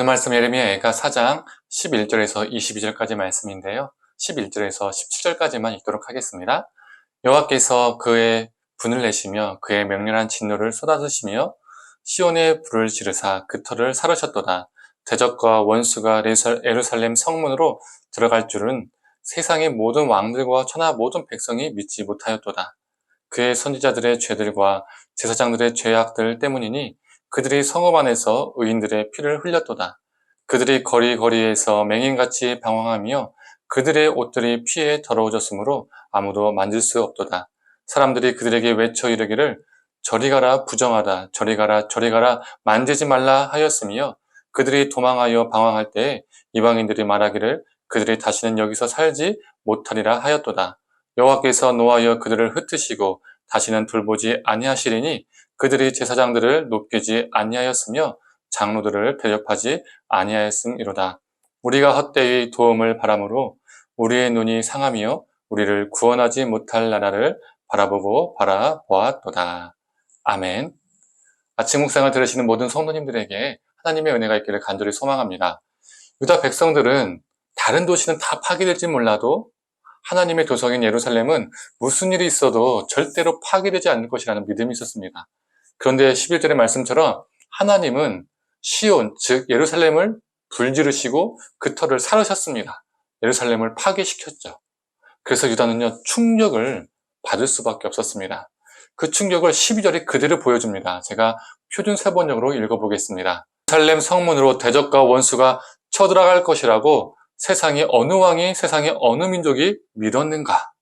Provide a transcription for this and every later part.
오늘 말씀 예레미야가 4장 11절에서 22절까지 말씀인데요. 11절에서 17절까지만 읽도록 하겠습니다. 여호와께서 그의 분을 내시며 그의 맹렬한 진노를 쏟아드시며 시온에 불을 지르사 그 터를 사르셨도다. 대적과 원수가 예루살렘 성문으로 들어갈 줄은 세상의 모든 왕들과 천하 모든 백성이 믿지 못하였도다. 그의 선지자들의 죄들과 제사장들의 죄악들 때문이니 그들이 성읍 안에서 의인들의 피를 흘렸도다. 그들이 거리거리에서 맹인같이 방황하며 그들의 옷들이 피에 더러워졌으므로 아무도 만질 수 없도다. 사람들이 그들에게 외쳐 이르기를 저리 가라 부정하다 저리 가라 저리 가라 만지지 말라 하였으며 그들이 도망하여 방황할 때에 이방인들이 말하기를 그들이 다시는 여기서 살지 못하리라 하였도다. 여호와께서 노하여 그들을 흩으시고 다시는 돌보지 아니하시리니 그들이 제사장들을 높이지 아니하였으며 장로들을 대접하지 아니하였음이로다. 우리가 헛되이 도움을 바람으로 우리의 눈이 상하며 우리를 구원하지 못할 나라를 바라보고 바라보았도다. 아멘. 아침 묵상을 들으시는 모든 성도님들에게 하나님의 은혜가 있기를 간절히 소망합니다. 유다 백성들은 다른 도시는 다 파괴될지 몰라도 하나님의 도성인 예루살렘은 무슨 일이 있어도 절대로 파괴되지 않을 것이라는 믿음이 있었습니다. 그런데 11절의 말씀처럼 하나님은 시온, 즉 예루살렘을 불지르시고 그 터를 사르셨습니다. 예루살렘을 파괴시켰죠. 그래서 유다는요, 충격을 받을 수밖에 없었습니다. 그 충격을 12절이 그대로 보여줍니다. 제가 표준 세번역으로 읽어보겠습니다. 예루살렘 성문으로 대적과 원수가 쳐들어갈 것이라고 세상에 어느 왕이 세상에 어느 민족이 믿었는가?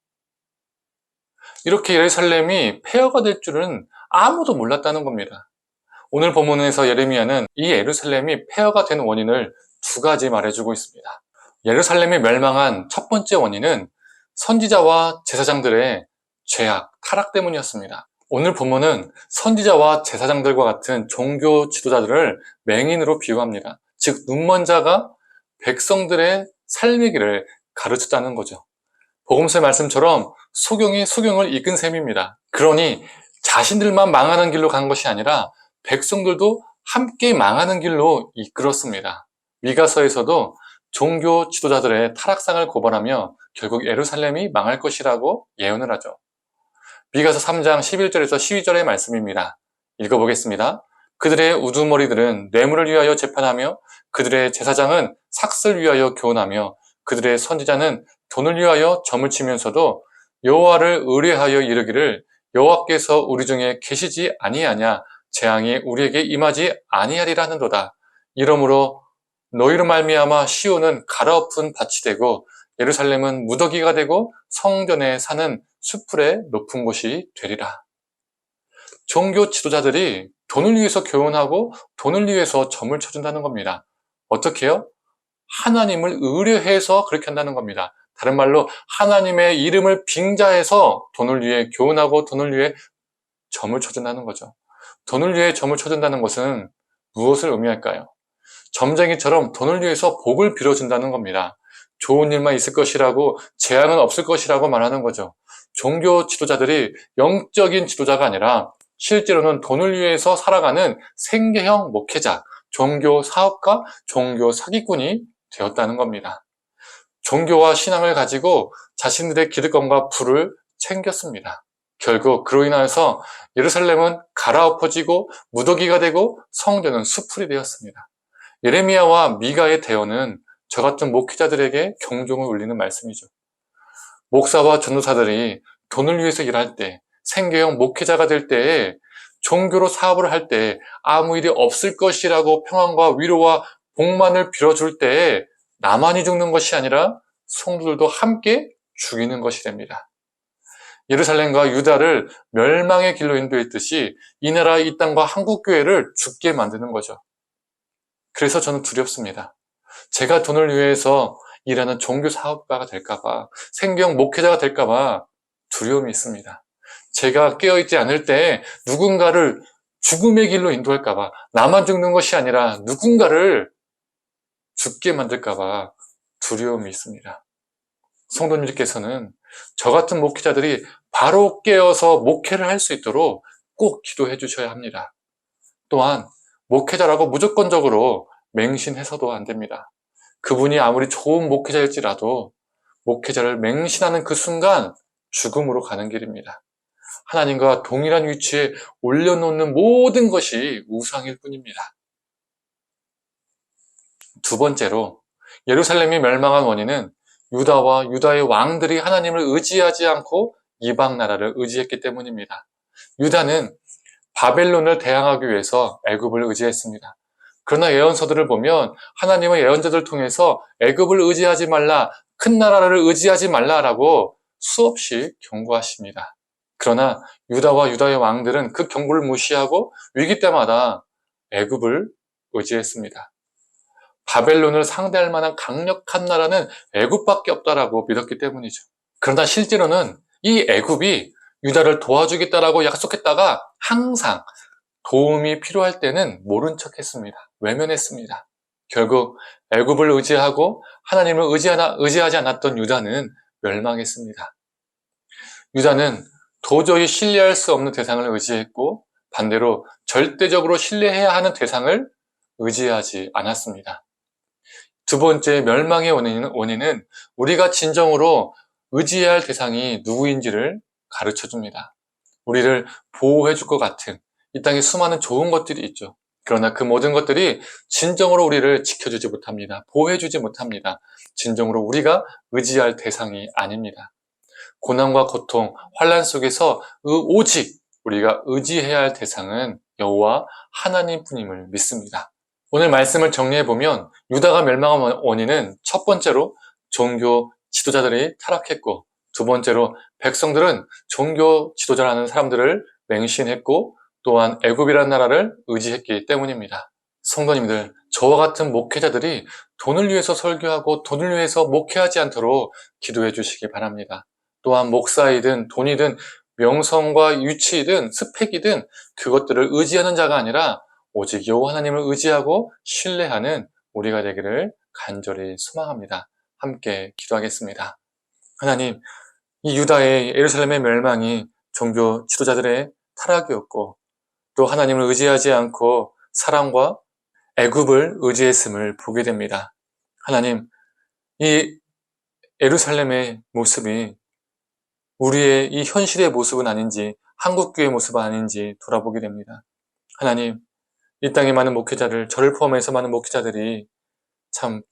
이렇게 예루살렘이 폐허가 될 줄은 아무도 몰랐다는 겁니다. 오늘 본문에서 예레미야는 이 예루살렘이 폐허가 된 원인을 두 가지 말해주고 있습니다. 예루살렘이 멸망한 첫 번째 원인은 선지자와 제사장들의 죄악, 타락 때문이었습니다. 오늘 본문은 선지자와 제사장들과 같은 종교 지도자들을 맹인으로 비유합니다. 즉 눈먼 자가 백성들의 삶의 길을 가르쳤다는 거죠. 복음서의 말씀처럼 소경이 소경을 이끈 셈입니다. 그러니 자신들만 망하는 길로 간 것이 아니라 백성들도 함께 망하는 길로 이끌었습니다. 미가서에서도 종교 지도자들의 타락상을 고발하며 결국 예루살렘이 망할 것이라고 예언을 하죠. 미가서 3장 11절에서 12절의 말씀입니다. 읽어보겠습니다. 그들의 우두머리들은 뇌물을 위하여 재판하며 그들의 제사장은 삭슬 위하여 교훈하며 그들의 선지자는 돈을 위하여 점을 치면서도 여호와를 의뢰하여 이르기를 여호와께서 우리 중에 계시지 아니하냐 재앙이 우리에게 임하지 아니하리라 하는도다. 이러므로 너희로 말미암아 시온은 갈아엎은 밭이 되고 예루살렘은 무더기가 되고 성전에 사는 수풀의 높은 곳이 되리라. 종교 지도자들이 돈을 위해서 교훈하고 돈을 위해서 점을 쳐준다는 겁니다. 어떻게요? 하나님을 의뢰해서 그렇게 한다는 겁니다. 다른 말로 하나님의 이름을 빙자해서 돈을 위해 교훈하고 돈을 위해 점을 쳐준다는 거죠. 돈을 위해 점을 쳐준다는 것은 무엇을 의미할까요? 점쟁이처럼 돈을 위해서 복을 빌어준다는 겁니다. 좋은 일만 있을 것이라고 재앙은 없을 것이라고 말하는 거죠. 종교 지도자들이 영적인 지도자가 아니라 실제로는 돈을 위해서 살아가는 생계형 목회자, 종교 사업가, 종교 사기꾼이 되었다는 겁니다. 종교와 신앙을 가지고 자신들의 기득권과 부를 챙겼습니다. 결국 그로 인하여서 예루살렘은 갈아엎어지고 무더기가 되고 성전은 수풀이 되었습니다. 예레미야와 미가의 대언은 저 같은 목회자들에게 경종을 울리는 말씀이죠. 목사와 전도사들이 돈을 위해서 일할 때, 생계형 목회자가 될 때에 종교로 사업을 할 때 아무 일이 없을 것이라고 평안과 위로와 복만을 빌어줄 때에 나만이 죽는 것이 아니라 성도들도 함께 죽이는 것이 됩니다. 예루살렘과 유다를 멸망의 길로 인도했듯이 이 나라 이 땅과 한국교회를 죽게 만드는 거죠. 그래서 저는 두렵습니다. 제가 돈을 위해서 일하는 종교 사업가가 될까봐, 생계형 목회자가 될까봐 두려움이 있습니다. 제가 깨어있지 않을 때 누군가를 죽음의 길로 인도할까봐, 나만 죽는 것이 아니라 누군가를 죽게 만들까봐 두려움이 있습니다. 성도님들께서는 저 같은 목회자들이 바로 깨어서 목회를 할 수 있도록 꼭 기도해 주셔야 합니다. 또한 목회자라고 무조건적으로 맹신해서도 안 됩니다. 그분이 아무리 좋은 목회자일지라도 목회자를 맹신하는 그 순간 죽음으로 가는 길입니다. 하나님과 동일한 위치에 올려놓는 모든 것이 우상일 뿐입니다. 두 번째로 예루살렘이 멸망한 원인은 유다와 유다의 왕들이 하나님을 의지하지 않고 이방 나라를 의지했기 때문입니다. 유다는 바벨론을 대항하기 위해서 애굽을 의지했습니다. 그러나 예언서들을 보면 하나님은 예언자들을 통해서 애굽을 의지하지 말라, 큰 나라를 의지하지 말라라고 수없이 경고하십니다. 그러나 유다와 유다의 왕들은 그 경고를 무시하고 위기 때마다 애굽을 의지했습니다. 바벨론을 상대할 만한 강력한 나라는 애굽밖에 없다라고 믿었기 때문이죠. 그러나 실제로는 이 애굽이 유다를 도와주겠다라고 약속했다가 항상 도움이 필요할 때는 모른 척했습니다. 외면했습니다. 결국 애굽을 의지하고 하나님을 의지하지 않았던 유다는 멸망했습니다. 유다는 도저히 신뢰할 수 없는 대상을 의지했고 반대로 절대적으로 신뢰해야 하는 대상을 의지하지 않았습니다. 두 번째 멸망의 원인은 우리가 진정으로 의지해야 할 대상이 누구인지를 가르쳐줍니다. 우리를 보호해줄 것 같은 이 땅에 수많은 좋은 것들이 있죠. 그러나 그 모든 것들이 진정으로 우리를 지켜주지 못합니다. 보호해주지 못합니다. 진정으로 우리가 의지할 대상이 아닙니다. 고난과 고통, 환난 속에서 오직 우리가 의지해야 할 대상은 여호와 하나님뿐임을 믿습니다. 오늘 말씀을 정리해보면 유다가 멸망한 원인은 첫 번째로 종교 지도자들이 타락했고 두 번째로 백성들은 종교 지도자라는 사람들을 맹신했고 또한 애굽이라는 나라를 의지했기 때문입니다. 성도님들, 저와 같은 목회자들이 돈을 위해서 설교하고 돈을 위해서 목회하지 않도록 기도해 주시기 바랍니다. 또한 목사이든 돈이든 명성과 유치이든 스펙이든 그것들을 의지하는 자가 아니라 오직 여호와 하나님을 의지하고 신뢰하는 우리가 되기를 간절히 소망합니다. 함께 기도하겠습니다. 하나님, 이 유다의 예루살렘의 멸망이 종교 지도자들의 타락이었고 또 하나님을 의지하지 않고 사랑과 애굽을 의지했음을 보게 됩니다. 하나님, 이 예루살렘의 모습이 우리의 이 현실의 모습은 아닌지 한국교회의 모습은 아닌지 돌아보게 됩니다. 하나님, 이 땅에 많은 목회자들, 저를 포함해서 많은 목회자들이 참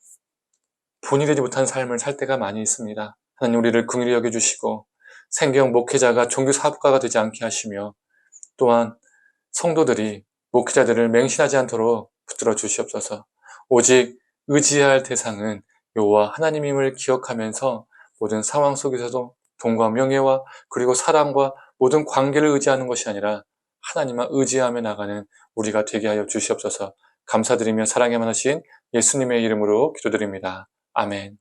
본이 되지 못한 삶을 살 때가 많이 있습니다. 하나님, 우리를 긍휼히 여겨주시고 생경 목회자가 종교 사업가가 되지 않게 하시며 또한 성도들이 목회자들을 맹신하지 않도록 붙들어 주시옵소서. 오직 의지할 대상은 여호와 하나님임을 기억하면서 모든 상황 속에서도 돈과 명예와 그리고 사랑과 모든 관계를 의지하는 것이 아니라 하나님만 의지하며 나가는 우리가 되게 하여 주시옵소서. 감사드리며 사랑에 많으신 예수님의 이름으로 기도드립니다. 아멘.